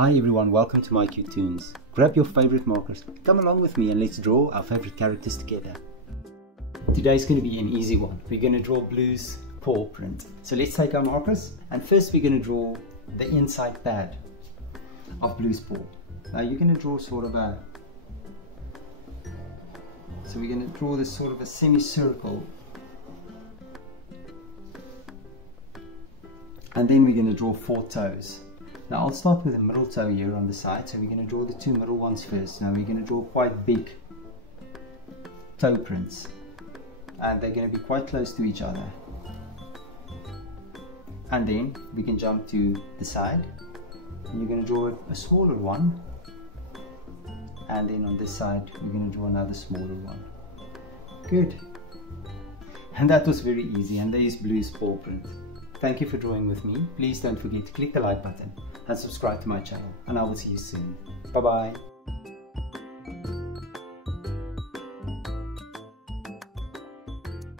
Hi everyone, welcome to mycutetoons. Grab your favorite markers, come along with me and let's draw our favorite characters together. Today's going to be an easy one. We're going to draw Blues Paw print. So let's take our markers and first we're going to draw the inside pad of Blues Paw. Now you're going to draw sort of a... So we're going to draw this sort of a semicircle. And then we're going to draw 4 toes. Now I'll start with the middle toe here on the side, so we're going to draw the 2 middle ones first. Now we're going to draw quite big toe prints, and they're going to be quite close to each other. And then we can jump to the side, and you're going to draw a smaller one, and then on this side we're going to draw another smaller one. Good. And that was very easy, and there is Blues Paw print. Thank you for drawing with me. Please don't forget to click the like button and subscribe to my channel, and I will see you soon. Bye bye.